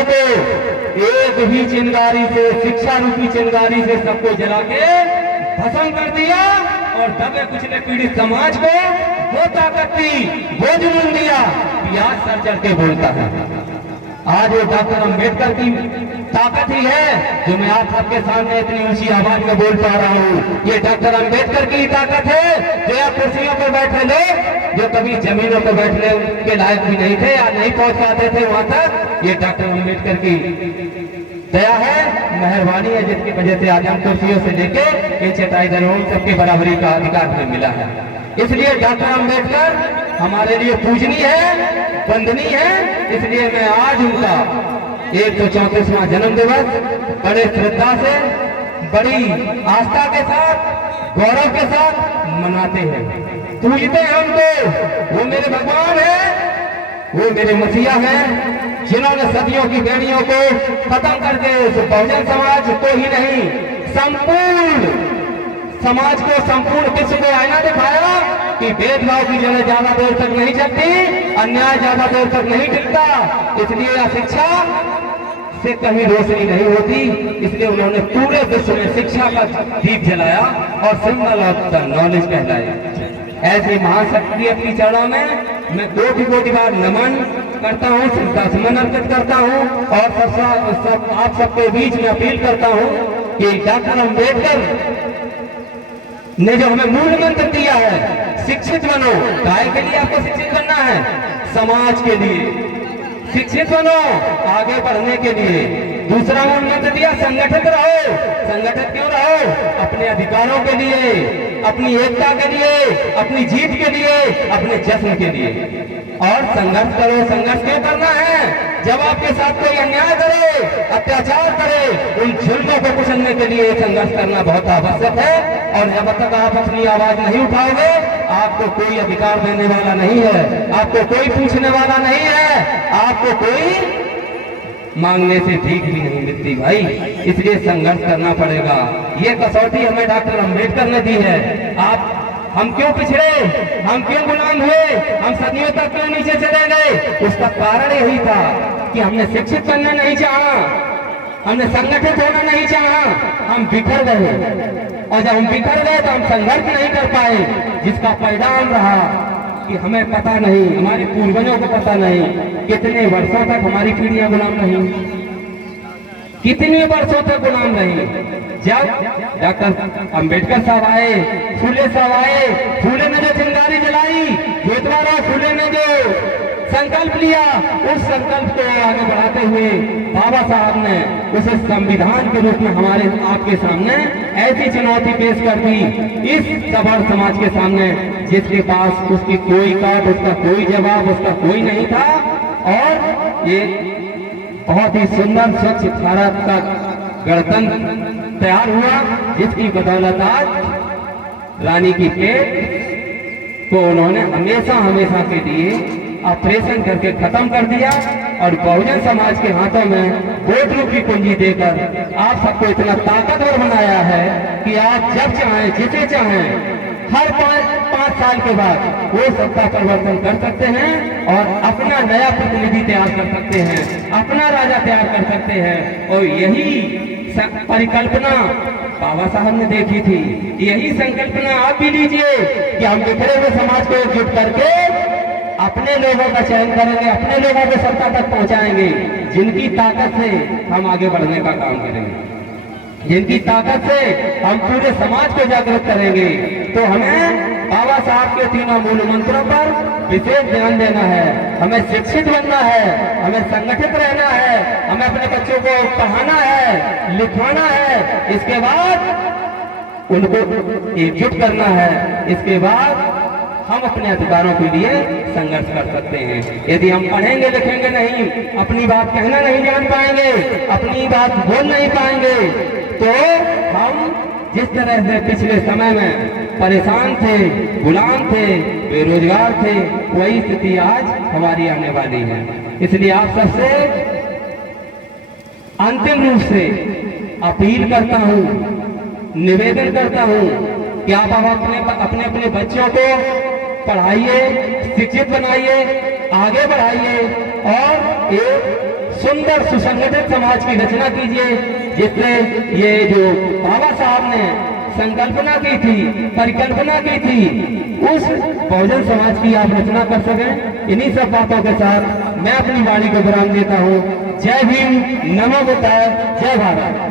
बच्चों को एक ही चिंगारी से, शिक्षा रूपी चिंगारी से सबको जला के भस्म कर दिया और दबे कुचले पीड़ित समाज को वो ताकत दी, वो जुनून दिया कि आज सर चढ़ के बोलता है। आज वो डॉक्टर अंबेडकर की ताकत ही है जो मैं आप सबके सामने इतनी ऊंची आवाज में बोल पा रहा हूँ। ये डॉक्टर अंबेडकर की ताकत है जो आप कुर्सियों पर बैठे लोग जो कभी जमीनों पर बैठने के लायक भी नहीं थे या नहीं पहुंच पाते थे वहां तक, ये डॉक्टर अंबेडकर की दया है, मेहरबानी है, जिसकी वजह से आज हम कुर्सियों से लेके इन चटाई दरों सबके बराबरी का अधिकार हमें मिला है। इसलिए डॉक्टर अंबेडकर हमारे लिए पूजनीय है, वंदनीय है। इसलिए मैं आज उनका 134वां जन्म दिवस बड़े श्रद्धा से, बड़ी आस्था के साथ, गौरव के साथ मनाते हैं, पूजते हैं हमको। वो मेरे भगवान है, वो मेरे मसीहा हैं जिन्होंने सदियों की बेड़ियों को खत्म करके बहुजन समाज को ही नहीं, संपूर्ण समाज को, संपूर्ण विश्व को आईना दिखाया कि भेदभाव की जड़ें ज्यादा देर तक नहीं चलती, अन्याय ज्यादा देर तक नहीं टिकता। इसलिए शिक्षा से कहीं रोशनी नहीं होती, इसलिए उन्होंने पूरे विश्व में शिक्षा का दीप जलाया और सिंबल ऑफ द नॉलेज कहलाया। ऐसी महान शक्ति अपनी चरणों में मैं कोटि बार नमन करता हूँ, श्रद्धासुमन अर्पित करता हूँ और आप सबके बीच में अपील करता हूँ कि डॉक्टर अंबेडकर ने जो हमें मूल मंत्र दिया है, शिक्षित बनो। काय के लिए आपको शिक्षित बनना है? समाज के लिए शिक्षित बनो, आगे बढ़ने के लिए। दूसरा मूल मंत्र दिया, संगठित रहो। संगठित क्यों रहो? अपने अधिकारों के लिए, अपनी एकता के लिए, अपनी जीत के लिए, अपने जश्न के लिए। और संघर्ष करो। संघर्ष क्यों करना है? जब आपके साथ कोई अन्याय करे, अत्याचार करे, उन जुल्मों को कुचलने के लिए संघर्ष करना बहुत आवश्यक है। और जब तक आप अपनी आवाज नहीं उठाओगे, आपको कोई अधिकार देने वाला नहीं है, आपको कोई पूछने वाला नहीं है, आपको कोई मांगने से भीख भी नहीं मिलती भाई। इसलिए संघर्ष करना पड़ेगा। ये कसौटी हमें डॉक्टर अंबेडकर ने दी है। हम क्यों पिछड़े, हम क्यों गुलाम हुए, हम सदियों तक क्यों नीचे चले गए? उसका कारण यही था कि हमने शिक्षित बनना नहीं चाहा, हमने संगठित होना नहीं चाहा, हम बिखर गए। और जब हम बिखर गए तो हम संघर्ष नहीं कर पाए, जिसका परिणाम रहा कि हमें पता नहीं, हमारे पूर्वजों को पता नहीं कितने वर्षों तक हमारी पीढ़ियां गुलाम रही, कितने वर्षों तक गुलाम रही। जब डॉक्टर अंबेडकर साहब आए, फूले साहब आए, फूले ने जो चिंगारी जलाई, ज्योतिबा फूले ने जो संकल्प लिया, उस संकल्प को आगे बढ़ाते हुए बाबा साहब ने उसे संविधान के रूप में हमारे आपके सामने ऐसी चुनौती पेश कर दी, इस सबर समाज के सामने, जिसके पास उसकी कोई काट, उसका कोई जवाब, उसका कोई नहीं था। और ये बहुत ही सुंदर स्वच्छ भारत का गणतंत्र तैयार हुआ, जिसकी बदौलत आज रानी की पेट को उन्होंने हमेशा के लिए ऑपरेशन करके खत्म कर दिया और बहुजन समाज के हाथों में वोट रूपी कुंजी देकर आप सबको इतना ताकतवर बनाया है कि आप जब चाहें, जिसे चाहें, हर 5 साल के बाद वो सत्ता परिवर्तन कर सकते हैं और अपना नया प्रतिनिधि तैयार कर सकते हैं, अपना राजा तैयार कर सकते हैं। और यही परिकल्पना बाबा साहब ने देखी थी, यही संकल्पना आप भी लीजिए कि हम बिखरे हुए समाज को एकजुट करके अपने लोगों का चयन करेंगे, अपने लोगों को सत्ता तक पहुंचाएंगे, जिनकी ताकत से हम आगे बढ़ने का काम करेंगे, जिनकी ताकत से हम पूरे समाज को जागृत करेंगे। तो हमें बाबा साहब के तीनों मूल मंत्रों पर विशेष ध्यान देना है। हमें शिक्षित बनना है, हमें संगठित रहना है, हमें अपने बच्चों को पढ़ाना है, लिखवाना है, इसके बाद उनको एकजुट करना है, इसके बाद हम अपने अधिकारों के लिए संघर्ष कर सकते हैं। यदि हम पढ़ेंगे लिखेंगे नहीं, अपनी बात कहना नहीं जान पाएंगे, अपनी बात बोल नहीं पाएंगे, तो हम जिस तरह से पिछले समय में परेशान थे, गुलाम थे, बेरोजगार थे, वही स्थिति आज हमारी आने वाली है। इसलिए आप सबसे अंतिम रूप से अपील करता हूँ, निवेदन करता हूँ कि आप अपने अपने बच्चों को पढ़ाइए, शिक्षित बनाइए, आगे बढ़ाइए और एक सुंदर सुसंगठित समाज की रचना कीजिए, जिससे ये जो बाबा साहब ने संकल्पना की थी, परिकल्पना की थी, उस बहुजन समाज की आप रचना कर सकें। इन्हीं सब बातों के साथ मैं अपनी वाणी को विराम देता हूँ। जय भीम, नमो बुद्धाय, जय भारत।